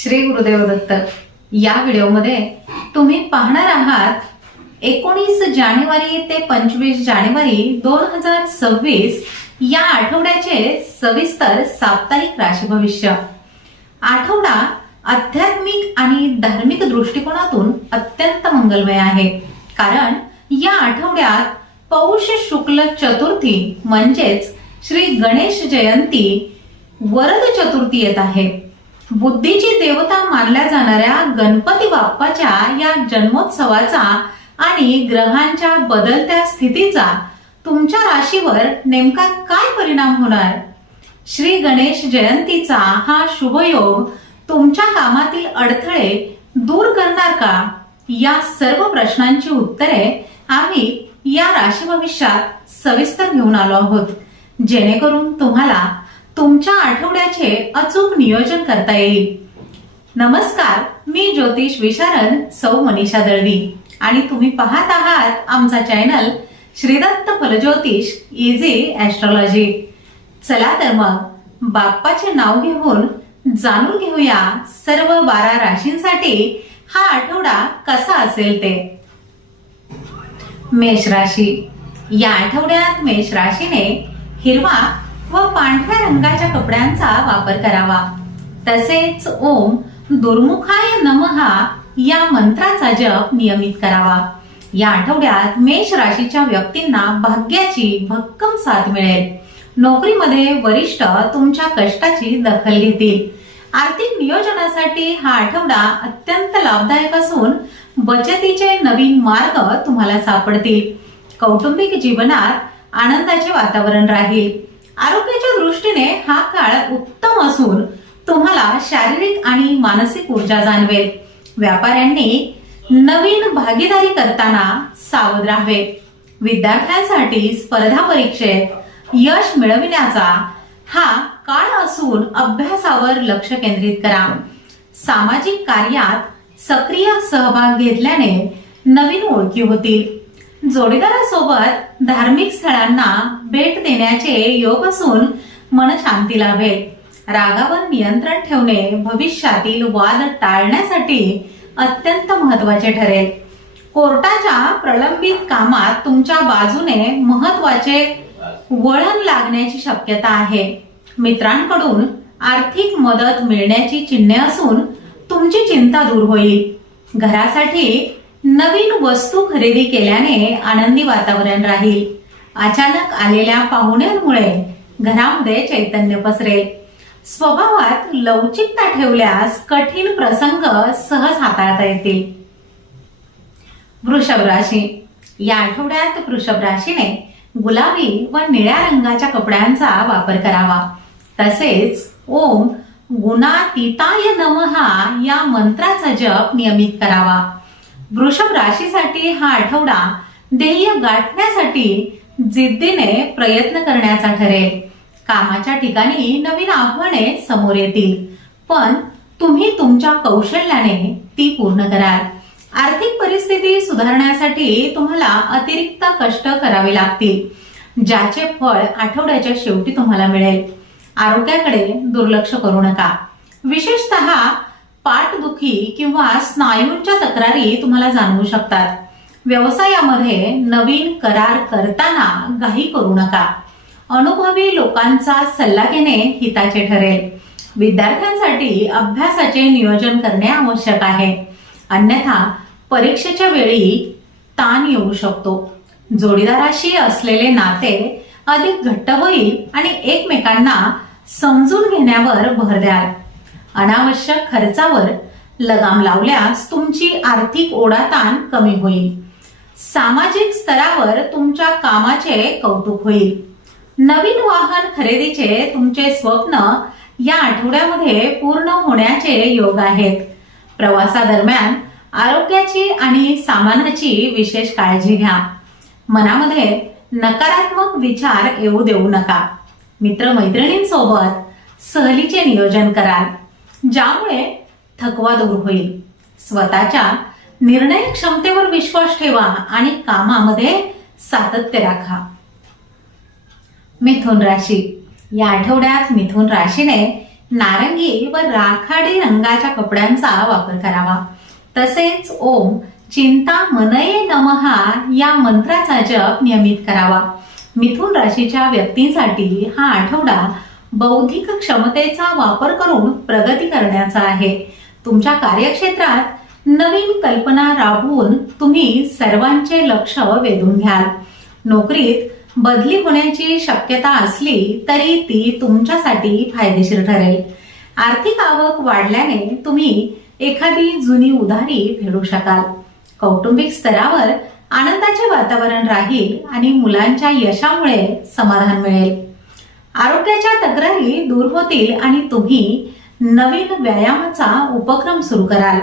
श्री गुरुदेव दत्त. या व्हिडिओमध्ये तुम्ही पाहणार आहात 19 जानेवारी ते 25 जानेवारी 2026 या आठवड्याचे सविस्तर साप्ताहिक राशी भविष्य. आठवडा आध्यात्मिक आणि धार्मिक दृष्टिकोनातून अत्यंत मंगलमय आहे, कारण या आठवड्यात पौष शुक्ल चतुर्थी म्हणजेच श्री गणेश जयंती वरद चतुर्थी येत आहे. बुद्धीची देवता मानल्या जाणाऱ्या गणपती बाप्पाच्या या जन्मोत्सवाचा आणि ग्रहांच्या बदलत्या स्थितीचा तुमच्या राशीवर नेमका काय परिणाम होणार? श्री गणेश जयंतीचा हा शुभयोग तुमच्या कामातील अडथळे दूर करणार का? या सर्व प्रश्नांची उत्तरे आम्ही या राशी भविष्यात सविस्तर घेऊन आलो आहोत, जेणेकरून तुम्हाला तुमच्या आठवड्याचे अचूक नियोजन करता येईल. नमस्कार, मी ज्योतिष विशारद सौ मनीषा दळवी आणि तुम्ही पाहत आहात आमचा चॅनल श्रीदत्त फलज्योतिष इझी ॲस्ट्रॉलॉजी. चला तर मग बाप्पाचे नाव घेऊन जाणून घेऊया सर्व 12 राशींसाठी हा आठवडा कसा असेल ते. मेष राशी. या आठवड्यात मेष राशीने हिरवा व पांढऱ्या रंगाच्या कपड्यांचा वापर करावा. तसेच ओम दुर्मुखाय नमः या मंत्राचा जप नियमित करावा. या आठवड्यात मेष राशीच्या व्यक्तींना भाग्याची भक्कम साथ मिळेल. नोकरीमध्ये वरिष्ठ तुमच्या कष्टाची दखल घेतील. आर्थिक नियोजनासाठी हा आठवडा अत्यंत लाभदायक असून बचतीचे नवीन मार्ग तुम्हाला सापडतील. कौटुंबिक जीवनात आनंदाचे वातावरण राहील. आरोग्याच्या दृष्टीने हा काळ उत्तम असून तुम्हाला शारीरिक आणि मानसिक ऊर्जा जाणवेल. व्यापाऱ्यांनी नवीन भागीदारी करताना सावध राहावे. विद्यार्थ्यांसाठी स्पर्धा परीक्षेत यश मिळविण्याचा हा काळ असून अभ्यासावर लक्ष केंद्रित करा. सामाजिक कार्यात सक्रिय सहभाग घेतल्याने नवीन ओळखी होतील. जोडीदारासोबत धार्मिक स्थळांना भेट देण्याचे योग असून मन शांती लाभेल. रागावर नियंत्रण ठेवणे भविष्यातील वाद टाळण्यासाठी अत्यंत महत्वाचे ठरेल. कोर्टाच्या प्रलंबित कामात तुमच्या बाजूने महत्वाचे वळण लागण्याची शक्यता आहे. मित्रांकडून आर्थिक मदत मिळण्याची चिन्हे असून तुमची चिंता दूर होईल. घरासाठी नवीन वस्तू खरेदी केल्याने आनंदी वातावरण राहील. अचानक आलेल्या पाहुण्यांमुळे घरामध्ये चैतन्य पसरेल. स्वभावात लवचिकता ठेवल्यास कठीण प्रसंग सहज हाताळता येतील. वृषभ राशी. या आठवड्यात वृषभ राशीने गुलाबी व निळ्या रंगाच्या कपड्यांचा वापर करावा. तसेच ओम गुणातीताय नमः या मंत्राचा जप नियमित करावा. वृषभ राशीसाठी हा आठवडा ध्येय गाठण्यासाठी जिद्दीने प्रयत्न करण्याचा ठरेल. कामाच्या ठिकाणी नवीन आव्हाने समोर येतील, पण तुम्ही तुमच्या कौशल्याने ती पूर्ण कराल. आर्थिक परिस्थिती सुधारण्यासाठी तुम्हाला अतिरिक्त कष्ट करावे लागतील, ज्याचे फळ आठवड्याच्या शेवटी तुम्हाला मिळेल. आरोग्याकडे दुर्लक्ष करू नका. विशेषतः पाठदुखी किंवा स्नायूंच्या तक्रारी तुम्हाला जाणवू शकतात. व्यवसायामध्ये नवीन करार करताना घाई करू नका. अनुभवी लोकांचा सल्ला घेणे हिताचे ठरेल. विद्यार्थ्यांसाठी अभ्यासाचे नियोजन करणे आवश्यक आहे, अन्यथा परीक्षेच्या वेळी ताण येऊ शकतो. जोडीदाराशी असलेले नाते अधिक घट्ट होईल आणि एकमेकांना समजून घेण्यावर भर द्याल. अनावश्यक खर्चावर लगाम लावल्यास तुमची आर्थिक ओढाताण कमी होईल. सामाजिक स्तरावर तुमच्या कामाचे कौतुक होईल. नवीन वाहन खरेदीचे तुमचे स्वप्न या आठवड्यामध्ये पूर्ण होण्याचे योग आहेत. प्रवासादरम्यान आरोग्याची आणि सामानाची विशेष काळजी घ्या. मनामध्ये नकारात्मक विचार येऊ देऊ नका. मित्रमैत्रिणींसोबत सहलीचे नियोजन कराल, ज्यामुळे थकवा दूर होईल. स्वतःच्या निर्णय क्षमतेवर विश्वास ठेवा आणि कामामध्ये सातत्य राखा. मिथुन राशी. या आठवड्यात मिथुन राशीने नारंगी व राखाडी रंगाच्या कपड्यांचा वापर करावा. तसेच ओम चिंतामणये नमः या मंत्राचा जप नियमित करावा. मिथुन राशीच्या व्यक्तींसाठी हा आठवडा बौद्धिक क्षमतेचा वापर करून प्रगती करण्याचा आहे. तुमच्या कार्यक्षेत्रात नवीन कल्पना राबवून तुम्ही सर्वांचे लक्ष वेधून घ्याल. नोकरीत बदली होण्याची शक्यता असली तरी ती तुमच्यासाठी फायदेशीर ठरेल. आर्थिक आवक वाढल्याने तुम्ही एखादी जुनी उधारी फेडू शकाल. कौटुंबिक स्तरावर आनंदाचे वातावरण राहील आणि मुलांच्या यशामुळे समाधान मिळेल. आरोग्याच्या तक्रारी दूर होतील आणि तुम्ही नवीन व्यायामाचा उपक्रम सुरू कराल.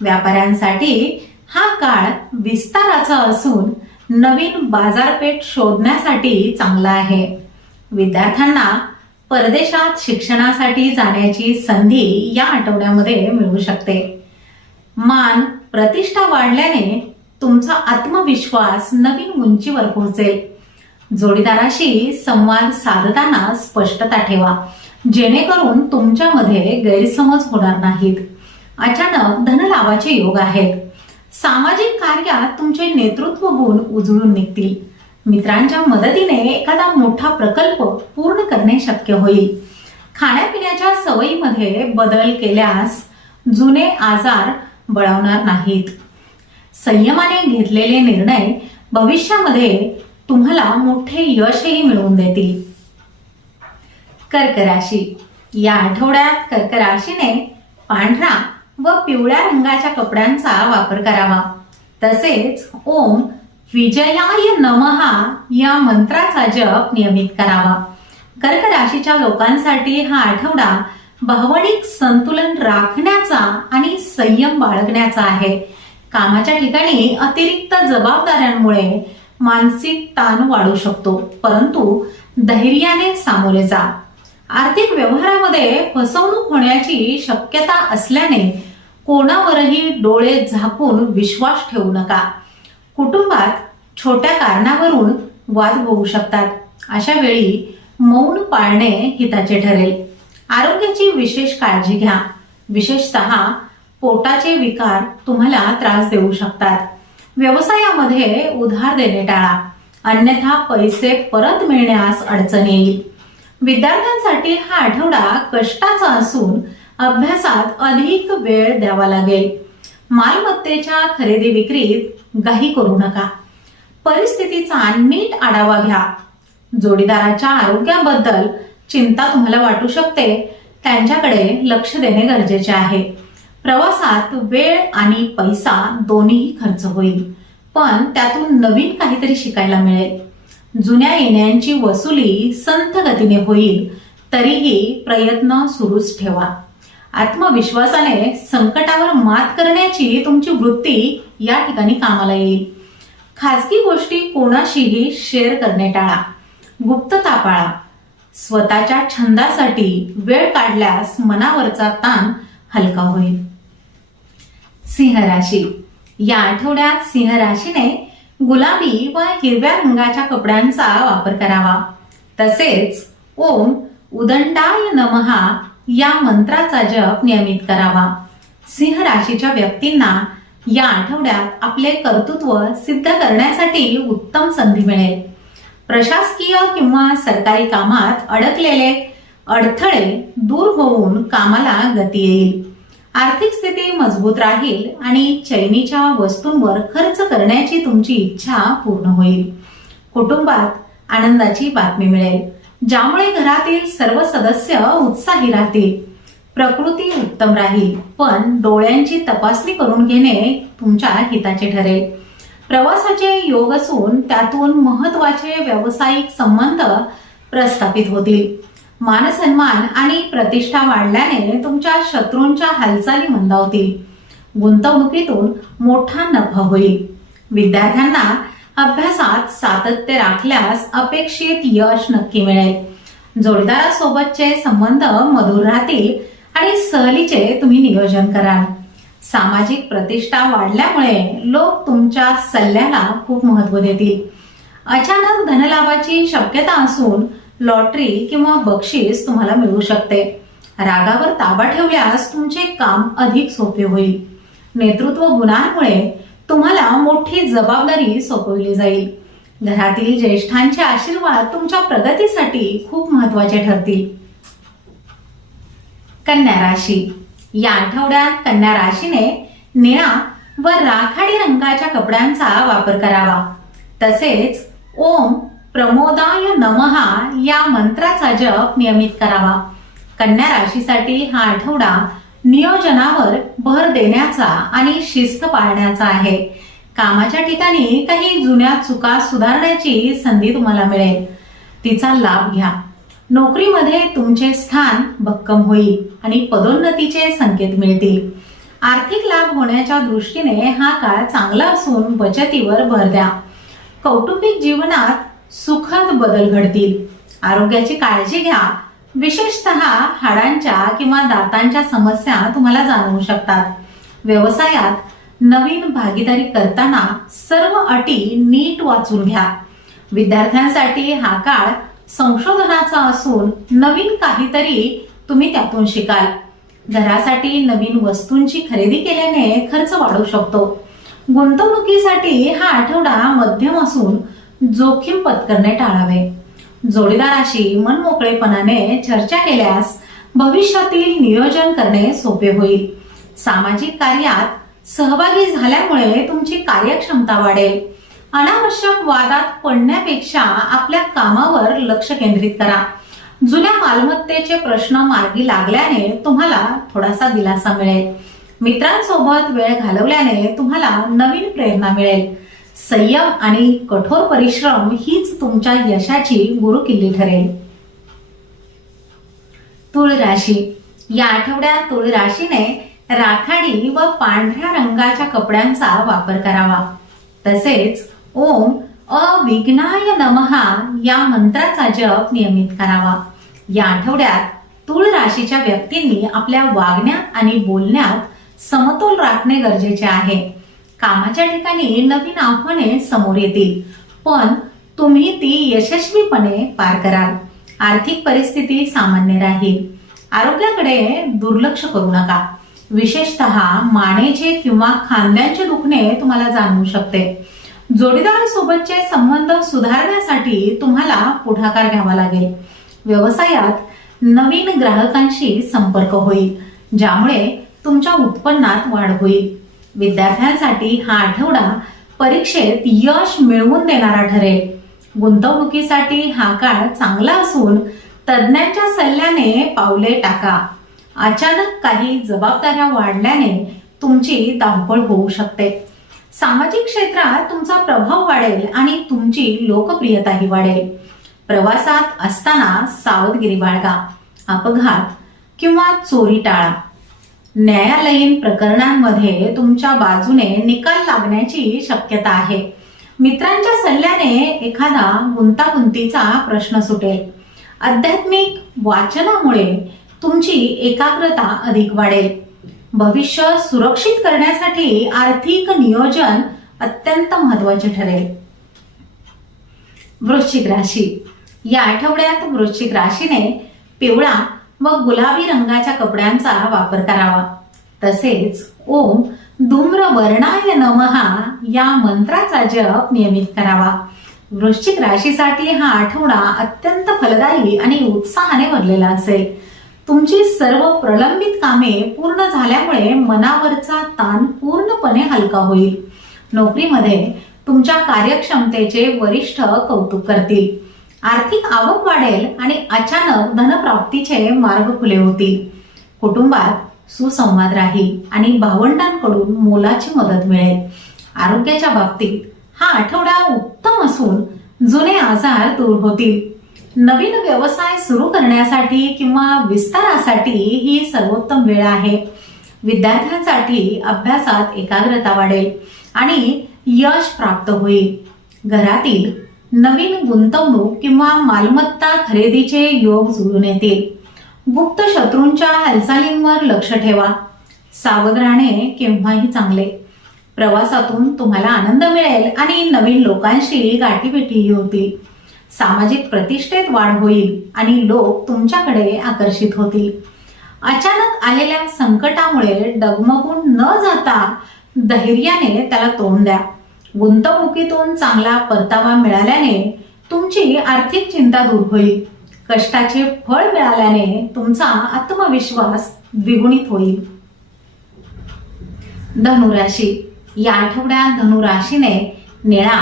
व्यापाऱ्यांसाठी हा काळ विस्ताराचा असून नवीन बाजारपेठ शोधण्यासाठी चांगला आहे. विद्यार्थ्यांना परदेशात शिक्षणासाठी जाण्याची संधी या आठवड्यामध्ये मिळू शकते. मान प्रतिष्ठा वाढल्याने तुमचा आत्मविश्वास नवीन उंचीवर पोहोचेल. जोडीदाराशी संवाद साधताना स्पष्टता ठेवा, जेणेकरून तुमच्यामध्ये गैरसमज होणार नाहीत. अचानक धनलाभाचे योग आहेत. सामाजिक कार्यात तुमचे नेतृत्व गुण उजळून निघतील. मित्रांच्या मदतीने एखादा मोठा प्रकल्प पूर्ण करणे शक्य होईल. खाण्यापिण्याच्या सवयीमध्ये बदल केल्यास जुने आजार बळावणार नाहीत. संयमाने घेतलेले निर्णय भविष्यामध्ये तुम्हाला मोठे यशही मिळवून देतील. कर्क राशी. या आठवड्यात कर्क राशीने पांढरा व पिवळ्या रंगाच्या कपड्यांचा वापर करावा. तसेच ओम विजयाय नमः या मंत्राचा जप नियमित करावा. कर्क राशीच्या लोकांसाठी हा आठवडा भावनिक संतुलन राखण्याचा आणि संयम बाळगण्याचा आहे. कामाच्या ठिकाणी अतिरिक्त जबाबदाऱ्यांमुळे मानसिक ताण वाढू शकतो, परंतु धैर्याने सामोरे जा. आर्थिक व्यवहारामध्ये फसवणूक होण्याची शक्यता असल्याने कोणावरही डोळे झाकून विश्वास ठेवू नका. कुटुंबात छोट्या कारणावरून वाद होऊ शकतात. अशा वेळी मौन पाळणे हिताचे ठरेल. आरोग्याची विशेष काळजी घ्या. विशेषतः पोटाचे विकार तुम्हाला त्रास देऊ शकतात. व्यवसायामध्ये उधार देणे टाळा, अन्यथा पैसे परत मिळण्यास अडचण येईल. विद्यार्थ्यांसाठी हा आठवडा कष्टाचा असून अभ्यासात अधिक वेळ द्यावा लागेल. मालमत्तेच्या खरेदी विक्रीत घाई करू नका. परिस्थितीचा नीट आढावा घ्या. जोडीदाराच्या आरोग्याबद्दल चिंता तुम्हाला वाटू शकते, त्यांच्याकडे लक्ष देणे गरजेचे आहे. प्रवासात वेळ आणि पैसा दोन्ही खर्च होईल, पण त्यातून नवीन काहीतरी शिकायला मिळेल. जुन्या येण्यांची वसुली संथ गतीने होईल, तरीही प्रयत्न सुरूच ठेवा. आत्मविश्वासाने संकटावर मात करण्याची तुमची वृत्ती या ठिकाणी कामाला येईल. खाजगी गोष्टी कोणाशीही शेअर करणे टाळा. गुप्तता पाळा. स्वतःच्या छंदासाठी वेळ काढल्यास मनावरचा ताण हलका होईल. सिंह राशी. या आठवड्यात सिंह राशीने गुलाबी व हिरव्या रंगाच्या कपड्यांचा वापर करावा. तसेच ओम उदंडाय नमः या मंत्राचा जप नियमित करावा. सिंह राशीच्या व्यक्तींना या आठवड्यात आपले कर्तृत्व सिद्ध करण्यासाठी उत्तम संधी मिळेल. प्रशासकीय किंवा सरकारी कामात अडकलेले अडथळे दूर होऊन कामाला गती येईल. आर्थिक स्थिती मजबूत राहील आणि चैनीच्या वस्तूंवर खर्च करण्याची तुमची इच्छा पूर्ण होईल. कुटुंबात आनंदाची बातमी मिळेल, ज्यामुळे घरातील सर्व सदस्य उत्साही राहतील. प्रकृती उत्तम राहील, पण डोळ्यांची तपासणी करून घेणे तुमच्या हिताचे ठरेल. प्रवासाचे योग असून त्यातून महत्वाचे व्यावसायिक संबंध प्रस्थापित होतील. मानसन्मान आणि प्रतिष्ठा वाढल्याने तुमच्या शत्रूंच्या हालचाली मंदावतील. गुंतवणुकीतून मोठा नफा होईल. विद्यार्थ्यांना अभ्यासात सातत्य राखल्यास अपेक्षित यश नक्की मिळेल. जोडीदारासोबतचे संबंध मधुर राहतील आणि सहलीचे तुम्ही नियोजन कराल. सामाजिक प्रतिष्ठा वाढल्यामुळे लोक तुमच्या सल्ल्याला खूप महत्त्व देतील. अचानक धनलाभाची शक्यता असून लॉटरी किंवा बक्षीस तुम्हाला मिळू शकते. रागावर ताबा ठेवल्यास तुमचे काम अधिक सोपे होईल. नेतृत्व गुणांमुळे तुम्हाला मोठी जबाबदारी सोपवली जाईल. घरातील ज्येष्ठांचे आशीर्वाद तुमच्या प्रगतीसाठी खूप महत्वाचे ठरतील. कन्या राशी. या आठवड्यात कन्या राशीने निळा व राखाडी रंगाच्या कपड्यांचा वापर करावा. तसेच ओम प्रमोदाय नमहा या मंत्राचा जप नियमित करावा. कन्या राशीसाठी हा आठवडा नियोजनावर भर देण्याचा आणि शिस्त पाळण्याचा आहे. कामाच्या ठिकाणी काही जुन्या चुका सुधारण्याची संधी तुम्हाला मिळेल. तिचा लाभ घ्या. नोकरीमध्ये तुमचे स्थान भक्कम होईल आणि पदोन्नतीचे संकेत मिळतील. आर्थिक लाभ होण्याच्या दृष्टीने हा काळ चांगला असून बचतीवर भर द्या. कौटुंबिक जीवनात सुखद बदल घडतील. आरोग्याची काळजी घ्या. विशेषतः हाडांच्या किंवा दातांच्या समस्या तुम्हाला जाणवू शकतात. व्यवसायात नवीन भागीदारी करताना सर्व अटी नीट वाचून घ्या. विद्यार्थ्यांसाठी हा काळ संशोधनाचा असून नवीन काहीतरी तुम्ही त्यातून शिकाल. घरासाठी नवीन वस्तूंची खरेदी केल्याने खर्च वाढू शकतो. गुंतवणुकीसाठी हा आठवडा मध्यम असून जोखीम पत्करणे टाळावे. जोडीदाराशी मनमोकळेपणाने चर्चा केल्यास भविष्यातील नियोजन करणे सोपे होईल. सामाजिक कार्यात सहभागी झाल्यामुळे तुमची कार्यक्षमता वाढेल. अनावश्यक वादात पडण्यापेक्षा आपल्या कामावर लक्ष केंद्रित करा. जुन्या मालमत्तेचे प्रश्न मार्गी लागल्याने तुम्हाला थोडासा दिलासा मिळेल. मित्रांसोबत वेळ घालवल्याने तुम्हाला नवीन प्रेरणा मिळेल. संयम आणि कठोर परिश्रम हीच तुमच्या यशाची गुरुकिल्ली ठरेल. तुळ राशी. या आठवड्यात तुळ राशीने राखाडी व पांढऱ्या रंगाच्या कपड्यांचा वापर करावा. तसेच ओम अविघ्नाय नमहा या मंत्राचा जप नियमित करावा. या आठवड्यात तुळ राशीच्या व्यक्तींनी आपल्या वागण्यात आणि बोलण्यात समतोल राखणे गरजेचे आहे. कामाच्या ठिकाणी नवीन आव्हाने समोर येतील, पण तुम्ही ती यशस्वीपणे पार कराल. आर्थिक परिस्थिती सामान्य राहील. आरोग्याकडे दुर्लक्ष करू नका. विशेषतः मानेचे किंवा खांद्यांचे दुखणे तुम्हाला जाणवू शकते. जोडीदारासोबतचे संबंध सुधारण्यासाठी तुम्हाला पुढाकार घ्यावा लागेल. व्यवसायात नवीन ग्राहकांशी संपर्क होईल, ज्यामुळे तुमच्या उत्पन्नात वाढ होईल. विद्यार्थ्यांसाठी हा आठवडा परीक्षेत यश मिळवून देणारा ठरेल. गुंतवणुकीसाठी हा काळ चांगला असून तज्ञांच्या सल्ल्याने पावले टाका. अचानक काही जबाबदाऱ्या वाढल्याने तुमची धावपळ होऊ शकते. सामाजिक क्षेत्रात तुमचा प्रभाव वाढेल आणि तुमची लोकप्रियताही वाढेल. प्रवासात असताना सावधगिरी बाळगा. अपघात किंवा चोरी टाळा. न्यायालयीन प्रकरणांमध्ये तुमच्या बाजूने निकाल लागण्याची शक्यता आहे. मित्रांच्या सल्ल्याने एखादा गुंतागुंतीचा प्रश्न सुटेल. आध्यात्मिक वाचनामुळे तुमची एकाग्रता अधिक वाढेल. भविष्य सुरक्षित करण्यासाठी आर्थिक नियोजन अत्यंत महत्वाचे ठरेल. वृश्चिक राशी. या आठवड्यात वृश्चिक राशीने पिवळा व गुलाबी रंगाच्या कपड्यांचा वापर करावा. तसेच ओम धूम्रवर्णाय नमहा या मंत्राचा जप नियमित करावा. वृश्चिक राशीसाठी हा आठवडा अत्यंत फलदायी आणि उत्साहाने भरलेला असेल. तुमची सर्व प्रलंबित कामे पूर्ण झाल्यामुळे मनावरचा ताण पूर्णपणे हलका होईल. नोकरीमध्ये तुमच्या कार्यक्षमतेचे वरिष्ठ कौतुक करतील. आर्थिक आवक वाढेल आणि अचानक धनप्राप्तीचे मार्ग खुले होतील. कुटुंबात सुसंवाद राहील आणि भावंडांकडून मोलाची मदत मिळेल. आरोग्याच्या बाबतीत हा आठवडा उत्तम असून जुने आजार दूर होतील. नवीन व्यवसाय सुरू करण्यासाठी किंवा विस्तारासाठी ही सर्वोत्तम वेळ आहे. विद्यार्थ्यांसाठी अभ्यासात एकाग्रता वाढेल आणि यश प्राप्त होईल. घरातील नवीन गुंतवणूक किंवा मालमत्ता खरेदीचे योग जुळून येतील. गुप्त शत्रूंच्या हालचालींवर लक्ष ठेवा. सावध राहणे केव्हाही चांगले. प्रवासातून तुम्हाला आनंद मिळेल आणि नवीन लोकांशी गाठीभेटीही होतील. सामाजिक प्रतिष्ठेत वाढ होईल आणि लोक तुमच्याकडे आकर्षित होतील. अचानक आलेल्या संकटामुळे डगमगून न जाता धैर्याने त्याला तोंड द्या. गुंतवणुकीतून चांगला परतावा मिळाल्याने तुमची आर्थिक चिंता दूर होईल. कष्टाचे फळ मिळाल्याने तुमचा आत्मविश्वास द्विगुणित होईल. धनुराशी, या आठवड्यात धनुराशीने निळा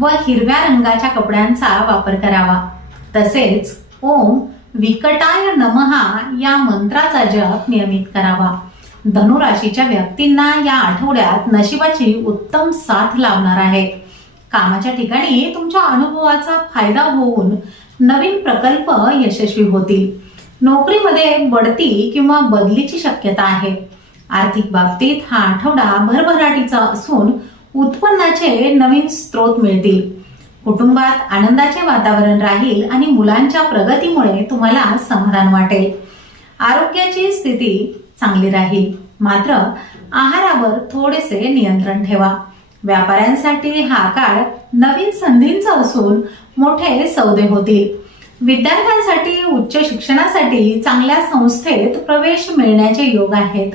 व हिरव्या रंगाच्या कपड्यांचा वापर करावा. तसेच ओम विकटाय नमः या मंत्राचा जप नियमित करावा. धनुराशीच्या व्यक्तींना या आठवड्यात नशिबाची उत्तम साथ लाभणार आहे. कामाच्या ठिकाणी तुमच्या अनुभवाचा फायदा होऊन नवीन प्रकल्प यशस्वी होतील. नोकरीमध्ये बढती किंवा बदलीची शक्यता आहे. आर्थिक बाबतीत हा आठवडा भरभराटीचा असून उत्पन्नाचे नवीन स्रोत मिळतील. कुटुंबात आनंदाचे वातावरण राहील आणि मुलांच्या प्रगतीमुळे तुम्हाला समाधान वाटेल. आरोग्याची स्थिती चांगली राहील, मात्र आहारावर थोडेसे नियंत्रण ठेवा. व्यापाऱ्यांसाठी हा काळ नवीन संधींचा असून मोठे सौदे होतील. विद्यार्थ्यांसाठी उच्च शिक्षणासाठी चांगल्या संस्थेत प्रवेश मिळण्याचे योग आहेत.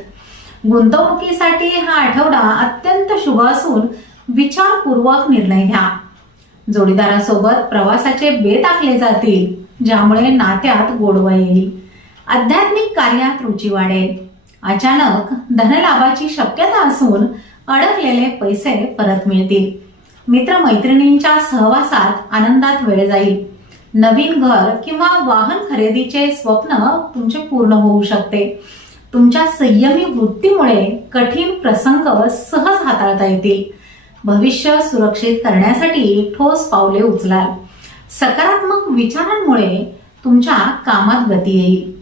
गुंतवणुकीसाठी हा आठवडा अत्यंत शुभ असून विचारपूर्वक निर्णय घ्या. जोडीदारासोबत प्रवासाचे बेत आखले जातील, ज्यामुळे नात्यात गोडवा येईल. आध्यात्मिक कार्यात रुची वाढेल. अचानक धनलाभाची शक्यता असून अडकलेले पैसे परत मिळतील. मित्रमैत्रिणींच्या सहवासात आनंदात वेळ जाईल. नवीन घर किंवा वाहन खरेदीचे स्वप्न तुमचे पूर्ण होऊ शकते. तुमच्या संयमी वृत्तीमुळे कठीण प्रसंग सहज हाताळता येतील. भविष्य सुरक्षित करण्यासाठी ठोस पावले उचलाल. सकारात्मक विचारांमुळे तुमच्या कामात गती येईल.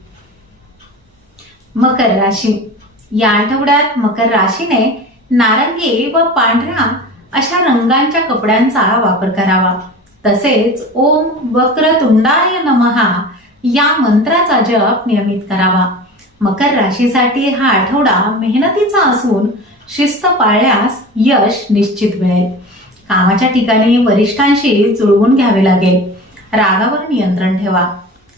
मकर राशी, या आठवड्यात मकर राशीने नारंगी व पांढऱ्या अशा रंगांच्या कपड्यांचा वापर करावा. तसेच ओम वक्रतुंडाय नमः या मंत्राचा जप नियमित करावा. मकर राशीसाठी हा आठवडा मेहनतीचा असून शिस्त पाळल्यास यश निश्चित मिळेल. कामाच्या ठिकाणी वरिष्ठांशी जुळवून घ्यावे लागेल. रागावर नियंत्रण ठेवा.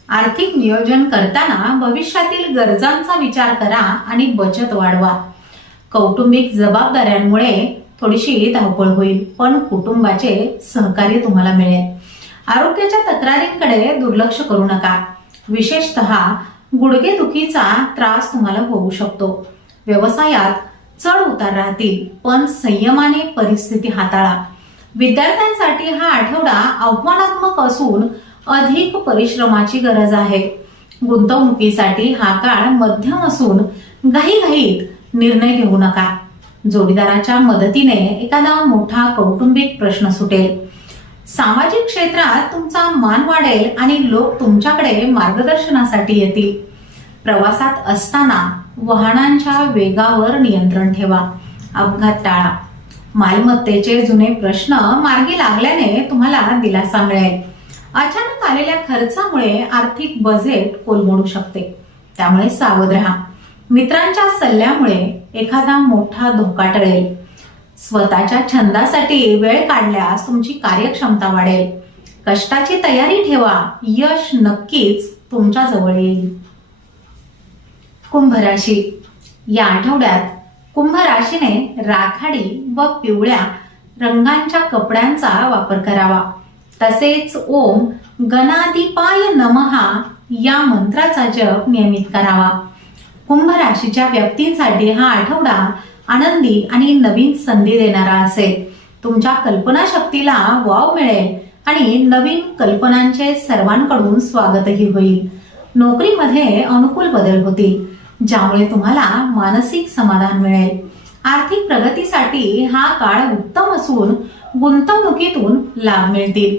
आर्थिक नियोजन करताना भविष्यातील गरजांचा विचार करा आणि बचत वाढवा. कौटुंबिक जबाबदाऱ्यांमुळे थोडीशी धावपळ होईल, पण कुटुंबाचे सहकार्य तुम्हाला मिळेल. आरोग्याच्या तक्रारींकडे दुर्लक्ष करू नका. विशेषतः गुडघेदुखीचा त्रास तुम्हाला होऊ शकतो. व्यवसायात चढ उतार राहतील, पण संयमाने परिस्थिती हाताळा. विद्यार्थ्यांसाठी हा आठवडा आव्हानात्मक असून अधिक परिश्रमाची गरज आहे. गुंतवणुकीसाठी हा काळ मध्यम असून घाईघाईत निर्णय घेऊ नका. जोडीदाराच्या मदतीने एखादा मोठा कौटुंबिक प्रश्न सुटेल. सामाजिक क्षेत्रात तुमचा मान वाढेल आणि लोक तुमच्याकडे मार्गदर्शनासाठी येतील. प्रवासात असताना वाहनांच्या वेगावर नियंत्रण ठेवा. अपघात टाळा. मालमत्तेचे जुने प्रश्न मार्गी लागल्याने तुम्हाला दिलासा मिळेल. अचानक आलेल्या खर्चामुळे आर्थिक बजेट कोलमडू शकते, त्यामुळे सावध राहा. मित्रांच्या सल्ल्यामुळे एखादा मोठा धोका टळेल. स्वतःच्या छंदासाठी वेळ काढल्यास तुमची कार्यक्षमता वाढेल. कष्टाची तयारी ठेवा. यश नक्कीच तुमच्या जवळ येईल. कुंभ राशी, या आठवड्यात कुंभ राशीने राखाडी व पिवळ्या रंगांच्या कपड्यांचा वापर करावा. तसेच ओम गणाधिपाय नमः या मंत्राचा जप नियमित करावा. कुंभ राशीच्या व्यक्तींसाठी हा आठवडा आनंदी आणि नवीन संधी देणारा असेल. तुमच्या कल्पनाशक्तीला वाव मिळेल आणि नवीन कल्पनांचे सर्वांकडून स्वागतही होईल. नोकरीमध्ये अनुकूल बदल होतील, ज्यामुळे तुम्हाला मानसिक समाधान मिळेल. आर्थिक प्रगतीसाठी हा काळ उत्तम असून गुंतवणुकीतून लाभ मिळतील.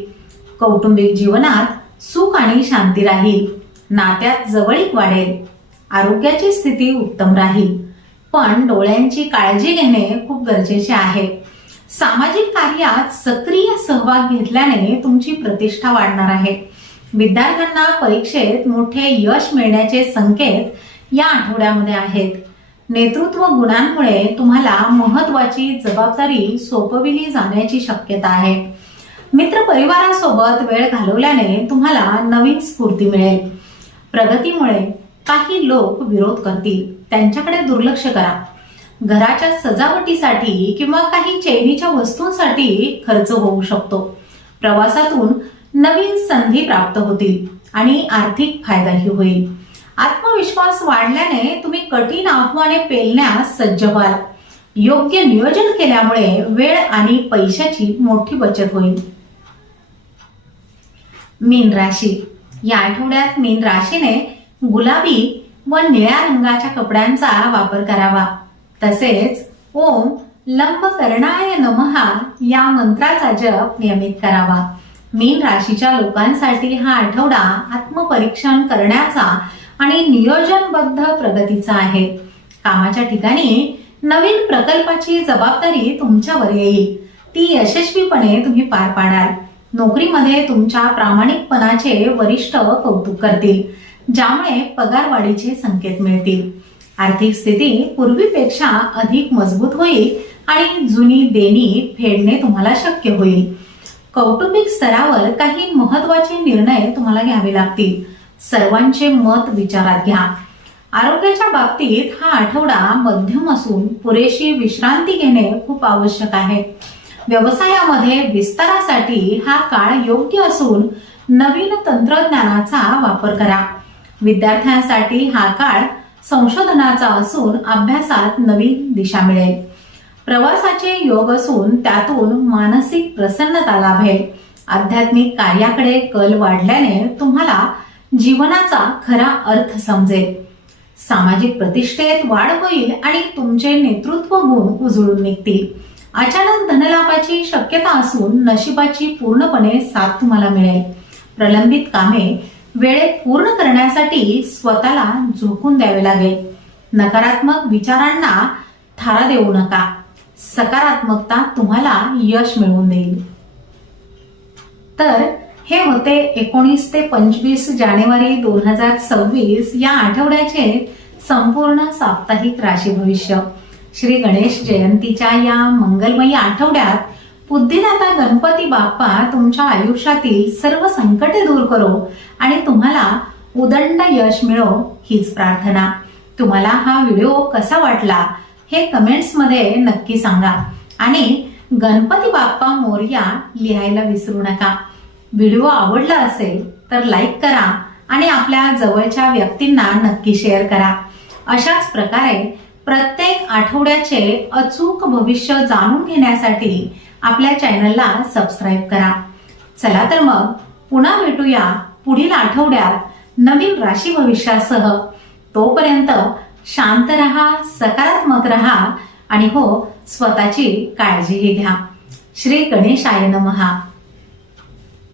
कौटुंबिक जीवनात सुख आणि शांती राहील. नात्यात जवळीक वाढेल. आरोग्याची स्थिती उत्तम राहील, पण डोळ्यांची काळजी घेणे खूप गरजेचे आहे. सामाजिक कार्यात सक्रिय सहभाग घेतल्याने तुमची प्रतिष्ठा वाढणार आहे. विद्यार्थ्यांना परीक्षेत मोठे यश मिळण्याचे संकेत या आठवड्यामध्ये आहेत. नेतृत्व गुणांमुळे तुम्हाला महत्वाची जबाबदारी सोपविली जाण्याची शक्यता आहे. मित्र परिवारासोबत वेळ घालवल्याने तुम्हाला नवीन स्फूर्ती मिळेल. प्रगतीमुळे काही लोक विरोध करतील, त्यांच्याकडे दुर्लक्ष करा. घराच्या सजावटीसाठी किंवा काही चैनीच्या वस्तूंसाठी खर्च होऊ शकतो. प्रवासातून नवीन संधी प्राप्त होतील आणि आर्थिक फायदाही होईल. आत्मविश्वास वाढल्याने तुम्ही कठीण आव्हाने पेलण्यास सज्ज व्हाल. योग्य नियोजन केल्यामुळे वेळ आणि पैशाची मोठी बचत होईल. मीन राशी. या आठवड्यात मीन राशीने गुलाबी व निळ्या रंगाच्या कपड्यांचा वापर करावा. तसेच ओम लंबकर्णाय नमः या मंत्राचा जप नियमित करावा. मीन राशीच्या लोकांसाठी हा आठवडा आत्मपरीक्षण करण्याचा आणि नियोजनबद्ध प्रगतीचा आहे. कामाच्या ठिकाणी नवीन प्रकल्पाची जबाबदारी तुमच्यावर येईल. ती यशस्वीपणे तुम्ही पार पाडाल. नोकरीमध्ये तुमच्या प्रामाणिकपणाचे वरिष्ठ कौतुक करतील, ज्यामुळे पगारवाढीचे संकेत मिळतील. आर्थिक स्थिती पूर्वीपेक्षा अधिक मजबूत होईल आणि जुनी देणी फेडणे तुम्हाला शक्य होईल. कौटुंबिक स्तरावर काही महत्वाचे निर्णय तुम्हाला घ्यावे लागतील. सर्वांचे मत विचारात घ्या. आरोग्याच्या बाबतीत हा आठवडा मध्यम असून पुरेशी विश्रांती घेणे खूप आवश्यक आहे. व्यवसायामध्ये विस्तारासाठी हा काळ योग्य असून नवीन तंत्रज्ञानाचा वापर करा. विद्यार्थ्यांसाठी हा काळ संशोधनाचा असून अभ्यासात नवीन दिशा मिळेल. प्रवासाचे योग असून त्यातून मानसिक प्रसन्नता लाभेल. आध्यात्मिक कार्याकडे कल वाढल्याने तुम्हाला जीवनाचा खरा अर्थ समजेल. सामाजिक प्रतिष्ठेत वाढ होईल आणि तुमचे नेतृत्व गुण उजळून निघतील. अचानक धनलाभाची शक्यता असून नशिबाची पूर्णपणे साथ तुम्हाला मिळेल. प्रलंबित कामे वेळेत पूर्ण करण्यासाठी स्वतःला झोकून द्यावे लागेल. नकारात्मक विचारांना थारा देऊ नका. सकारात्मकता तुम्हाला यश मिळवून देईल. तर हे होते 19 ते 25 जानेवारी 2026 या आठवड्याचे संपूर्ण साप्ताहिक राशी भविष्य. श्री गणेश जयंतीच्या या मंगलमयी आठवड्यात बुद्धिदाता गणपती बाप्पा तुमच्या आयुष्यातील सर्व संकटे दूर करो आणि तुम्हाला उदंड यश मिळो हीच प्रार्थना. तुम्हाला हा व्हिडिओ कसा वाटला हे कमेंट्स मध्ये नक्की सांगा आणि गणपती बाप्पा मोरया लिहायला विसरू नका. व्हिडिओ आवडला असेल तर लाईक करा आणि आपल्या जवळच्या व्यक्तींना नक्की शेअर करा. अशाच प्रकारे प्रत्येक आठवड्याचे अचूक भविष्य जाणून घेण्यासाठी आपल्या चॅनलला सबस्क्राईब करा. चला तर मग पुन्हा भेटूया पुढील आठवड्यात नवीन राशी भविष्यासह. तोपर्यंत शांत रहा, सकारात्मक रहा आणि हो, स्वतःची काळजीही घ्या. श्री गणेशाय नमः.